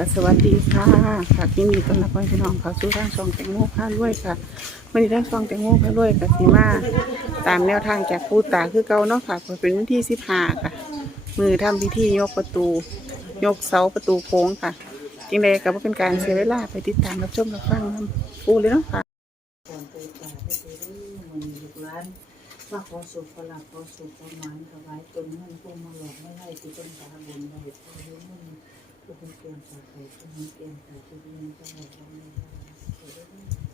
ค่ะสวัสดีค่ะค่ะที่มีต้อนรับพี่น้องเขาสู่ทางช่องแตงโมพาด้วยค่ะวันนี้ทางช่องแตงโมพาด้วยกับสีมาตามแนวทางจากปูตาคือเก่าเนาะค่ะเป็นวันที่สิบห้าค่ะ มือทำพิธียกประตู ยกเสาประตูโค้งค่ะจริงเลยกับว่าเป็นการเสียเวลาไปติดตามรับชมรับฟังน้ำปูเลยเนาะค่ะมาขอสุขขอลาขอสุขขอหมานถวายตนเงินพวกมาหลอกไม่ไล่ที่ต้นสาบุญได้พอรู้มัน เป็นเตียมสาไข่ผู้เป็นเตียมสาที่เรียนจะหลอกเราไ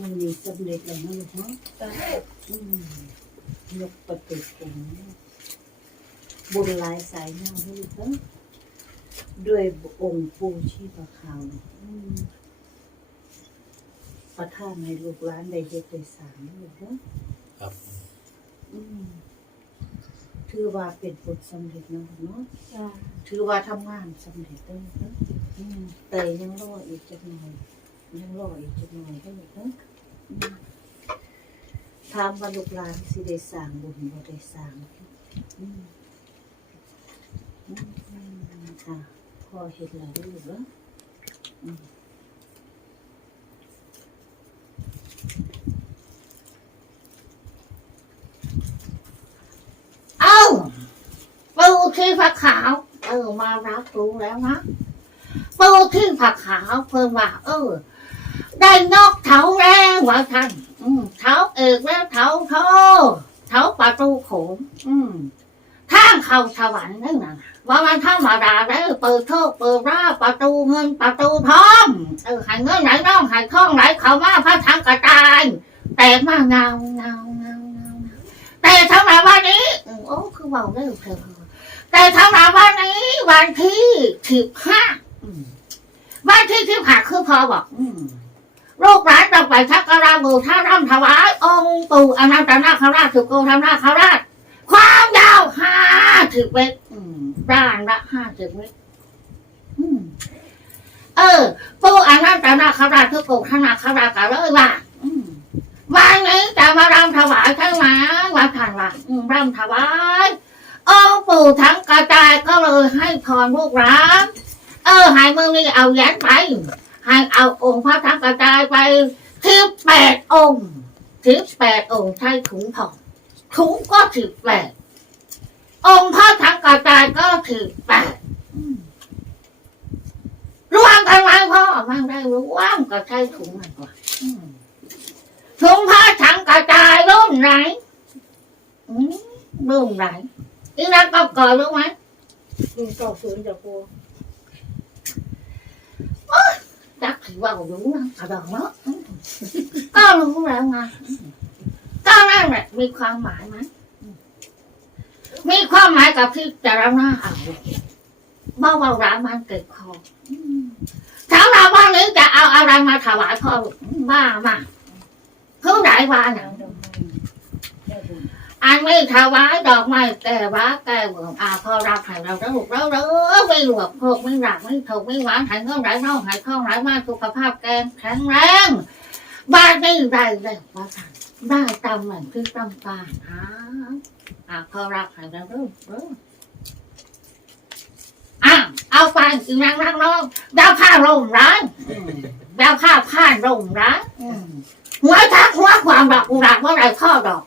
มันมีสำเร็จแล้วนะลูกเนาะอืมยกประตูผมบุญหลายสายเงาให้ลูกเนาะด้วยองค์ปูชีพขาวอืมประท่านให้ลูกหลานได้เฮ็ดได้สร้างลูกเนาะครับอืมถือว่าเป็นผลสำเร็จเนาะเนาะถือว่าทำงานสำเร็จเด้อเนาะอืมแต่ยังรออีกจักหน่อย ยังรออีกจักหน่อยเด้อลูกนะอืมถามว่าลูกหลานสิได้สร้างบุญบ่ได้สร้างอืมอืมค่ะพอเฮ็ดแล้วเด้อลูกเนาอืมเอ้าปูที่ผักขาว เออ มารับรู้แล้วนะปูที่ผักขาวเพิ่มว่า เออ ได้นกเถาแล้วว่าท่านเถาเอกแล้วเถาโทเถาประตูโขงอืมทางเข้าสวรรค์นั่นน่ะว่ามันธรรมดาแล้วเปิดโชคเปิดราประตูเงินประตูทองเออหายเงินไหลน้องหายทองไหลเขามาพระทังกระจายแต่มาเงาเงาเงาเงาเงาแต่ทำไมวันนี้โอ้คือเบาได้เธอแต่ทำไมวันนี้วันที่สิบห้าวันที่สิบห้าคือพอบอก อืม ลูกหลานต้องไปทักการะบูชาร่ำถวายองค์ปู่อนันตนาคราชสุโกธนาคราช ความยาวห้าสิบเมตรด้านละห้าสิบเมตรเออปู่อนันตนาคราชสุโกธนาคราชก็เลยว่าวันนี้จะมารำถวายใช่ไหมวันผ่านวันอืมรำถวายองค์ปู่ทั้งกระจายก็เลยให้พรลูกหลานเออให้มือนี้เอาแย้นไป ให้เอาองค์พระทั้งกระจายไปสิบแปดองค์สิบแปดองค์ใช้ถุงทองถุงก็สิบแปดองค์พระทั้งกระจายก็สิบแปดอืมรวมกันไว้พ่อมันได้รวมก็ใช้ถุงมันกว่าถุงผ้าถังกระจายรุ่นไหนรุ่นไหนอีนักก็เก่อนรู้ไหมอืมเก้าศูนย์จ้ะปู จักถือว่ารู้นะกระดองเนาะอืมก็รู้แล้วไงก็นั่นแหละมีความหมายไหมมีความหมายกับพี่แต่ละหน้าเอาเบาเบาร้ามันเกิดคออืมถามเราว่านี้จะเอาอะไรมาถวายพ่อบ้ามาเพิ่งได้ว่าหนังได้บุญ อันไม่ถวายดอกไม้แก่ว่าแก่เบื่ออาพอรับให้เราแล้วลูกเราเด้อไม่หลวกพวกไม่หลักไม่ถูกไม่หวานหายเงินไหลน่องหายทองไหลมาสุขภาพแกงแข็งแรงบ้านนี้ได้แล้วว่าท่านได้ตามเหมือนที่ต้องการอ่าอ่าพอรับให้เราเด้อเด้ออะเอาไปอีนางนักน้องดาวผ้าลมร้ายอืมดาวผ้าผ้าลมร้ายอืม หัวทักหัวความดอกกุหลาบเมื่อไรข้อดอก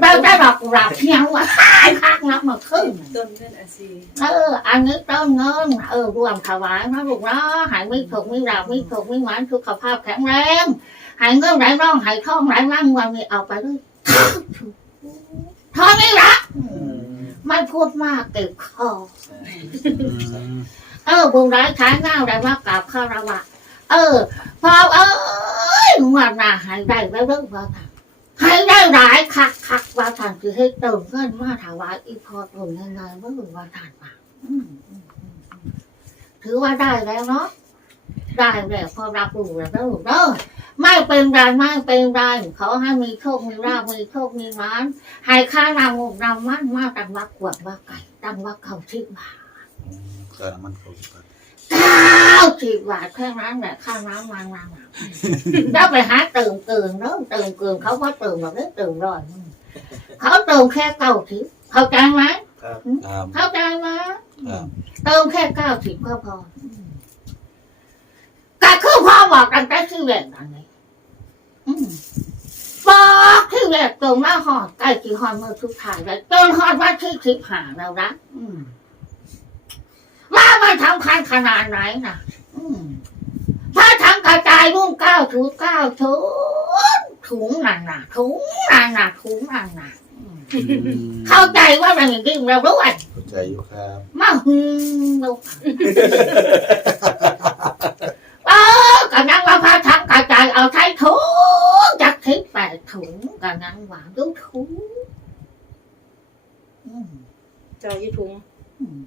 เราได้ดอกกุหลาบเที่ยวว่าหายคักนักมาขึ้นต้นเงินอาซีเออ อันนี้ต้นเงินเออรวมถวายนะลูกเนาะหายไม่ถูกไม่ราบไม่ถูกไม่หวานสุขภาพแข็งแรงหายเงินไหลร่องหายท่องไหลมั่งวันนี้เอาไปด้วยเท่านี้ละไม่พูดมากเก็บคอเออบุญร้ายขายเงาได้ว่ากราบคารวะเออพอเอ้ ยงวดหน้าหายได้แล้เรื่องว่าค่ะให้ได้หลายคักคักว่าท่านคือให้เติมเงินมาถวายอีพอตุนยังไงเมื่อว่าท่านมาถือว่าได้แล้วเนาะได้แล้วพอรับรู้แล้วเด้อเด้อไม่เป็นไรไม่เป็นไรเขาให้มีโชคมีราบมีโชคมีร้านให้ค่านำนำมันมาตังวักขวดว่าไก่ตังวักเขาทิพบาทก็น้ำมัน เขาสิบบาทเก้าสิบบาทแค่นั้นแหละค่าน้ำมันมันอะแล้วไปหาเติมเกินเนาะเติมเกินเขาว่าเติมแบบนี้เติมร้อยมึงเขาเติมแค่เก้าสิบเข้าใจไหมครับเข้าใจไหมครับเติมแค่เก้าสิบก็พออืมก็คือพ่อบอกกันแต่ที่แหวนอันนี้อืมบอกที่แหวนตรงหน้าหอดใกล้กี่หอดเมื่อทุกถ่ายเลยจนหอดว่าที่สิบหาแล้วนะอืมว่ามัน ทำคันขนาดไหนนะอืมถ้าทำกระจายรุ่งเก้าถุงเก้าถุงถุงหนักหนาถุงหนักหนาถุงหนักหนาอืมเข้าใจว่ามันจริงเราด้วยเข้าใจอยู่ครับมาหึงลูกเออกันนั่งว่าพาทั้งกระจายเอาใช้ถุงจากทิศแปดถุงกันนั่งหวานดูถุงอืมเจ้ายี่ถุงอืม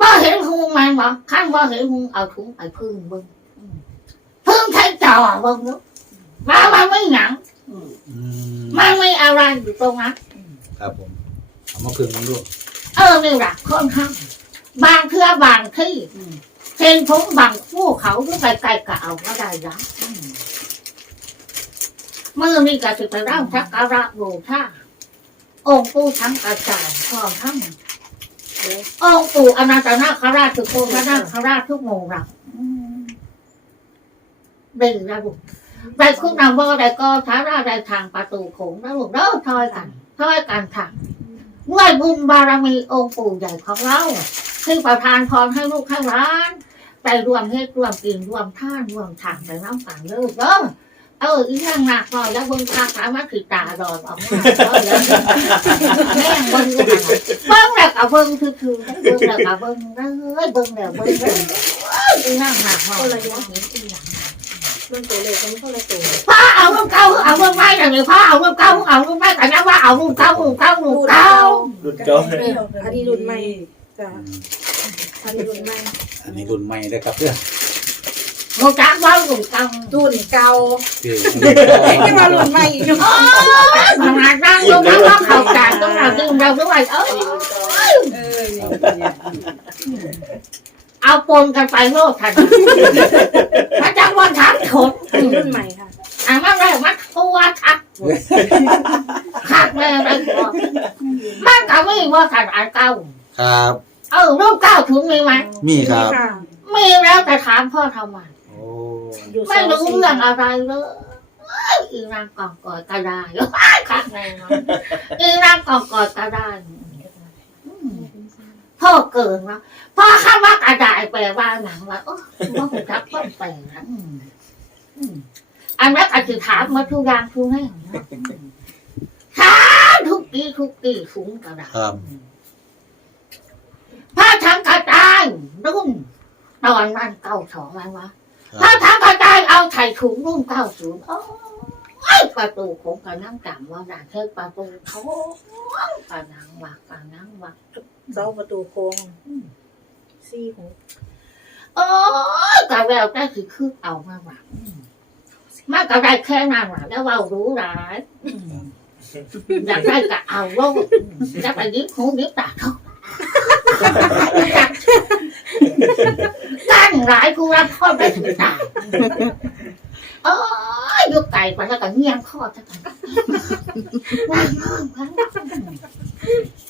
บ่เห็นหุงมันบ่ขั้นบ่เห็นหุงเอาถุงไปพึ่งเบิ่งอืมพึ่งใช้จ่อเบิ่งลูกว่ามันไม่หยังอืมอืมมันไม่อะไรอยู่ตรงนั้นครับผมเอามาพึ่งมันดูเออนี่แหละคนทำบางเทื่อบางที่อืมเช่นผมบางผู้เขาหรือไกลๆก็เอาก็ได้นะอืมเมื่อนี้ก็จะไปร่างสักการะบูชาองค์ปู่ทั้งกระจายพร้อมทั้ง องค์ปู่อนันตนาคราชทุกโคนาคราชทุกโมรังอืมเบ่งระบุได้คุณนำว่าได้ก็ท้าราได้ทางประตูโขงระบุเด้อทอยกันทอยกันทางด้วยบุญบารมีองค์ปู่ใหญ่ของเราที่งประทานพรให้ลูกให้ร้าน ไปรวมให้รวมกินรวมท่านรวมทางไปน้ำฝังเลิกเด้อ เอออีนั่งหนักหน่อยแล้วบิ่งคาขามาถือตาดอนออกมาแล้วแม่งบิ่งอยู่หันเบิ่งแล้วก็เบิ่งคือคือเบิ่งแล้วก็เบิ่งเด้อเบิ่งแล้วเบิ่งเด้อยอีนั่งหนักหน่อยแล้วเห็นอีหยังเรื่องตัวเลขมันเท่าไรตัวพ่อเอาลูกเก้าเอาลูกไม้แต่เนี่ยพ่อเอาลูกเก้าเอาลูกไม้แต่เนี่ยว่าเอาลูกเก้าลูกเก้าลูกเก้ารุ่นเก่าอันนี้รุ่นใหม่จ้ะอันนี้รุ่นใหม่อันนี้รุ่นใหม่เลยครับเพื่อน ลูกจักว่าลูกเก้ารุ่นเก่าคือไม่มารุ่นใหม่อีกโอ้ยขนาดนั่งดูแล้วก็เข้าใจต้องเราดึงเราด้วยเออเออนี่เอาปนกันไปโลกทันพระเจ้าวันทักถดอันนี้รุ่นใหม่ค่ะอ่ามาแรกมันทัวทักขาดแม่ได้ก่อนมันก็ไม่ว่าทันอันเก้าครับ เออรูปเก้าถึงมีไหมมีครับค่ะมีแล้วแต่ถามพ่อทำไมโอ้อยู่ไม่รู้เรื่องอะไรเลยอีนางกองกอดก็ได้ขาดแม่เนาะอีนางกองกอดก็ได้อืมพ่อเกินวะพ่อข้าว่ากระดาษแปลว่าหนังวะโอ้ว่าผมทักเพิ่มแปลนะอืมอืมอันนั้นอาจจะถามมาทุกอย่างทุกแห่งนะอืมถามทุกปีทุกปีสูงกระดาษครับพ่อทำกระจายรุ่นตอนนั้นเก้าสองแล้ววะ ครัพ่อบทำกระจายเอาไถ่ถุงรุ่นเก้าศูนย์โอ้ยประตูของกระนั่งจำว่าด่านเทศประตูเขากระนังวักกระนังวักเสาประตูโค้งซี่ของโอ้ยกะแววได้คือคือเอามาว่าอืมมันก็ได้แค่นั้นแหละแล้วเรารู้หลายอืมอยากได้ก็เอาโลกอยากไปยิ้มหูยิ้มตาเขา กั้นหลายผู้รับพ่อได้ถึงตายโอ้ยยกไก่ไปแล้วก็เงียงข้อจะกัน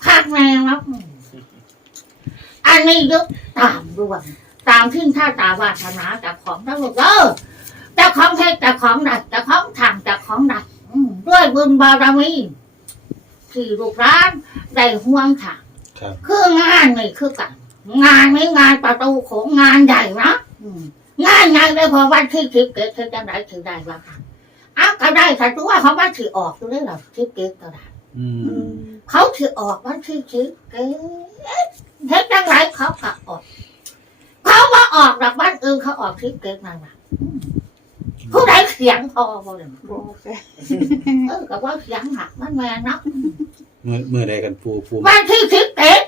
พักแม่ครับอันนี้ยกตามดวงตามที่ท่าตาวาสนาจากของทั้งหมดเด้อจากของเพชรจากของดัดจากของทางจากของดัดด้วยบุญบารมีที่ลูกร้านได้ห่วงค่ะครับ คืองานนี่คือกัน งานไม่งานประตูของงานใหญ่นะอืมงานใหญ่เลยพอวันที่ทิพเกตเธอจะได้ถือได้ว่าค่ะอ้าวก็ได้ค่ะตัวเขาว่าถือออกตัวได้หรอทิพเกตก็ได้อืมเขาถือออกวันที่ทิพเกตเฮ็ดจังไรเขาก็ออก เขาว่าออกจากบ้านอื่นเขาออกทิพเกตนั่นแหละอืมผู้ใดเสียงพอบ่เลยบ่ค่ะเออก็ว่าเสียงหักมันแม่น เนาะมือมือใดกันปูปูวันที่สิบเอ็ด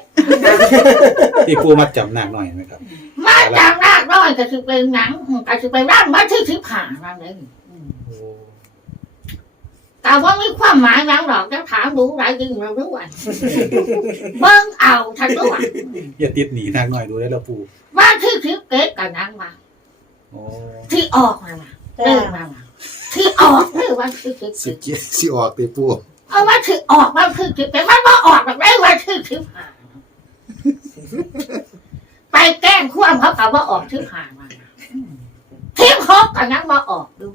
ที่ปูมาจับหนักหน่อยไหมครับ มาจากรากร้อยก็คือเป็นหนังอืมก็คือเป็นร่างวันที่สิบห้านั่นเองอืมโอ้แต่ว่ามีความหมายหยังหรอกจะถามรู้ไรจริงเรารู้วันเบิ่งเอาทันรู้วันอย่าติดหนีหนักหน่อยดูได้แล้วปูวันที่สิบเอ็ดกันนั้นมาโอ้ที่ออกมามาเดินมามาที่ออกนี่วันที่สิบสิเอ็ดเกียสิออกตีปู เอาว่าที่ออกวันที่สิบเอ็ดมันมาออกแบบได้วันที่สิบห้าไปแกล้งควมเขากับว่าออกที่ผ่านมาทิพหกกันนั้นมาออกดู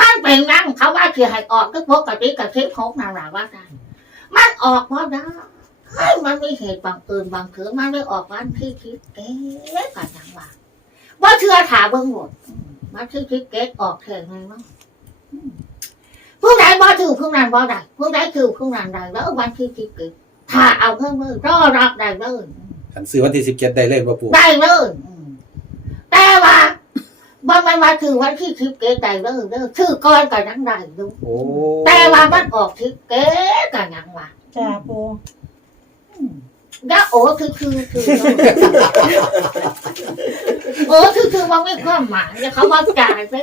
มันเป็นนั่งเขาว่าคือให้ออกก็ปกติกับทิพหกนั่นแหละว่าได้มันออกเพราะได้เฮ้ยมันมีเหตุบังเอิญบังเกิดมันได้ออกวันที่สิบเอ็ดกันยังว่าว่าเชื่อถาเบิ่งหมดมันที่สิบเอ็ดออกแข่งไงมั้ง ผู้ใดบ่ถือผู้นั้นบ่ได้ผู้ใดถือผู้นั้นได้แล้ววันที่สิบเอ็ดถ้าเอาเพิ่มเลยรอรับได้เลยขันซื้อวันที่สิบเจ็ดได้เลยป่ะปูได้เลยอืมแต่ว่าบ่มันมาถือวันที่สิบเอ็ดได้เลยเด้อถือก่อนก็ยังได้ดูโอ้แต่ว่ามันออกสิบเอ็ดก็ยังว่าจ้าปู แล้วโอ้คือคือคือโอ้คือคือมันไม่ความหมายเนี่ยเขาว่าจ่ายไป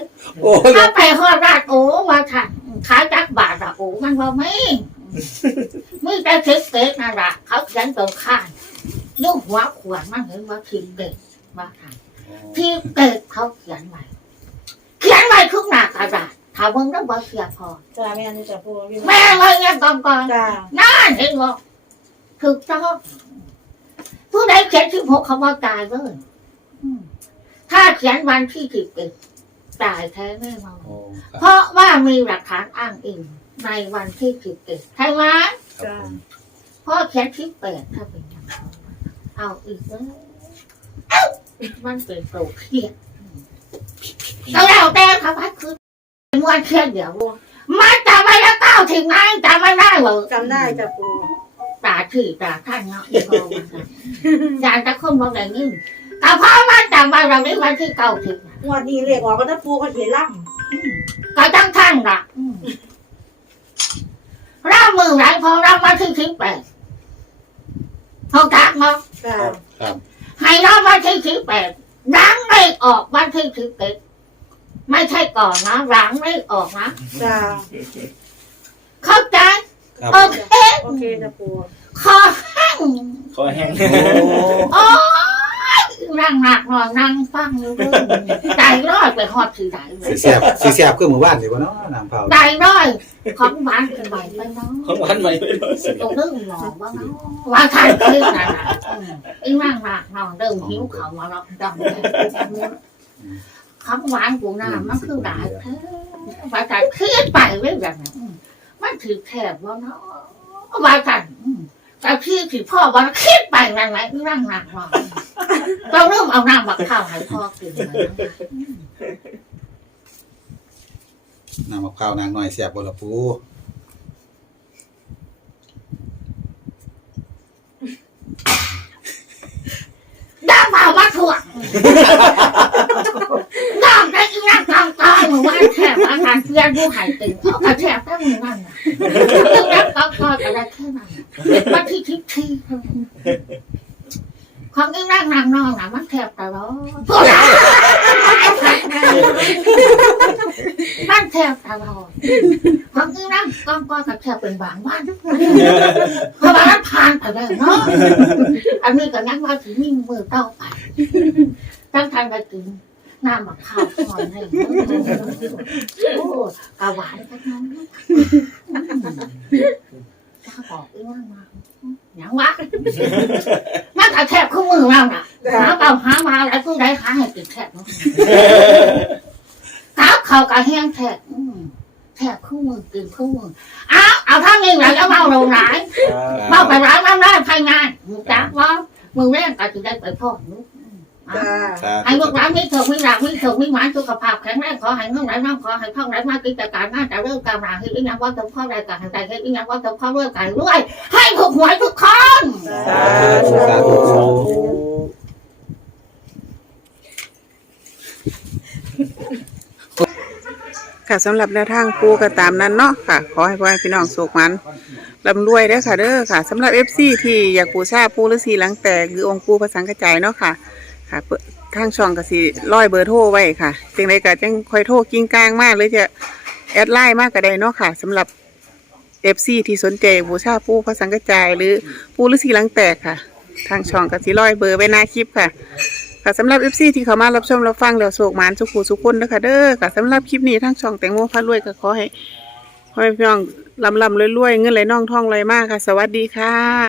โอ้ถ้าไปฮอดราดโอ้มาค่ะขายจักบาทอะโอ้มันว่าไม่ไม่แต่เทสเตสนั่นละเขาเขียนตรงข้างลูกหัวขวดมันเห็นว่าทีเด็กมาค่ะทีเด็กเขาเขียนไว้เขียนไว้ทุกหน้ากระดาษถามมึงต้องบอกเสียพอจ้าแม่นี่จ้าปูพี่แม่เลยเนี่ยกองกองจ้าน่าเห็นบ่ถูกต้อง ผู้ใดเขียนสิบหกเขาว่าตายเลยอืมถ้าเขียนวันที่สิบเอ็ดตายแท้แน่นอนโอ้คเพรับราะว่ามีหลักฐานอ้างอิงในวันที่สิบเอ็ดใช่ไหมครับผมพ่อเขียนที่แปดถ้าเป็นอย่างนั้นเอาอีกแล้วเอ้ามันเป็นโปรเครียดเราแล้วแต่ทำให้คือมวนเครียดเดี๋ยวมันจำไม่ได้เก้าถึงไงจำไม่ได้เหรอจำได้จ้าปูตา ถือตาท่านเนาะอีกพอมาค่ะอยากจะคนบอกอย่างนี้แต่เพราะมันจำไว้เราได้วันที่เก้าถึงงวดนี้เรียกออกก็ถ้าปูก็เขียนล่ก็ตั้งท่านละอืมร่างมือไหนพอร่างมาที่สิบแปดเขาทักมาำจ้าครับให้ร่างมาที่สิบแปดล้างไม่ออกวันที่สิบเอ็ดไม่ใช่ก่อนนะล้างไม่ออกนะจ้าเข้าใจครับโอเคโอเคจ้าปู คอแห้งคอแห้งโอ้โอ้ยนั่งหนักหน่อยนั่งฟังอยู่เรื่อยใจร้อยไปหอดที่ไหนเลสียแสบสีแสบคือหมู่บ้านดีวะเนาะน้ำเผาใจร้อยของหวานกันไปไปเนาะของหวานใหม่ไม่รู้สึกตรงเรื่องหนอว่าเนาะว่าทานคือนั่นน่ะอืมไอ้นั่งหนักนอนเริ่มหิวเขามาแล้วดำเลยของหวานกูน้ำมันคือได้แท้ว่าแต่เครียดไปเรื่องแบบนั้นอืมมันถือแคบว่าเนาะว่ากันอืม แต่พี่ที่พ่อว่าเครียดไปนั่นแหละนั่งหนักหนอนเราเริ่มเอาน้ำบักข้าวให้พ่อกินเลยน้ำมะพร้าวนางหน่อยแสบบละปูน้ำเปล่ามาถั่วงน้ำได้อีนั่งกองกองหมู่านแถบอาหารเพื่อนผู้หายตึงเอากระแถบตั้งหมู่บ้านน่ะอีนั่งกองกองอะไรแค่นั้นมัน ที่ทิพย์ที่เท่านั้นของอีนั่งนางนอนน่ะมันแถบตลอดมันแถบตลอดของอีนั่งกองกองกับแถบเป็นบางวันเพราะว่ามันผ่านไปแล้วเนาะอันนี้ก็นั่งว่าถึงมิ่งมือเต้าไปตั้งทางไปถึงหน้ำมะขาวหอยให้โอ้กะหวานกันนั้นถ้าบอกอีว่ามา ย่างวะ มันกระแทกคู่มือเราน่ะหาเปล่าหามาอะไรกูได้หาให้ติดแทกเนาะกาเขากระแห้งแทกอืมแทกคู่มือกินคู่มือเอาเอาท่านี้แหละแล้วเมาลงไหนเมาไปร้านน้ำได้ภายงานมึงจักว่ามึงแม่งก็จะได้ไปพ่อลูก จ้าครับให้ลูกร้านไม่เถิดไม่หลักไม่เถิดไม่หมายสุขภาพแข็งแรงขอให้เงินไหลน้ำขอให้ท่องไหลมากิจการงานจะเริ่มกำลังให้อีนังว่าต้องข้อใดกันให้ใจให้อีนังว่าต้องข้อเรื่องกันด้วยให้ถูกหวยทุกคนสาธุสาธุธุค่ะสำหรับแนวทางปูก็ตามนั้นเนาะค่ะ ขอให้พ่อแม่พี่น้องสุขมันลำรวยเด้อค่ะเด้อค่ะสำหรับ FC ที่อยากบูชาปูฤาษีหลังแตกหรือองค์ปูพระสังกระจายเนาะค่ะ ค่ะเปิดทางช่องก็สิร้อยเบอร์โทรไว้ค่ะจังไดก็จังคอยโทรกิ้งกลางมากหรือจะแอดไลน์มากก็ได้เนาะค่ะสำหรับ FC ที่สนใจบูชาปูพระสังกะจาย หรือปูฤาษีหลังแตกค่ะ ทางช่องก็สิร้อยเบอร์ไว้หน้าคลิปค่ะค่ะสำหรับ FC ที่เข้ามารับชมรับฟังแล้วโศกหมานสุขูสุขคนนะคะเด้อค่ะสำหรับคลิปนี้ทางช่องแตงโมพารวยก็ขอให้ขอให้พี่น้องลำลำรวยๆเงินไหลน่องท่องไหลมากค่ะ สวัสดีค่ะ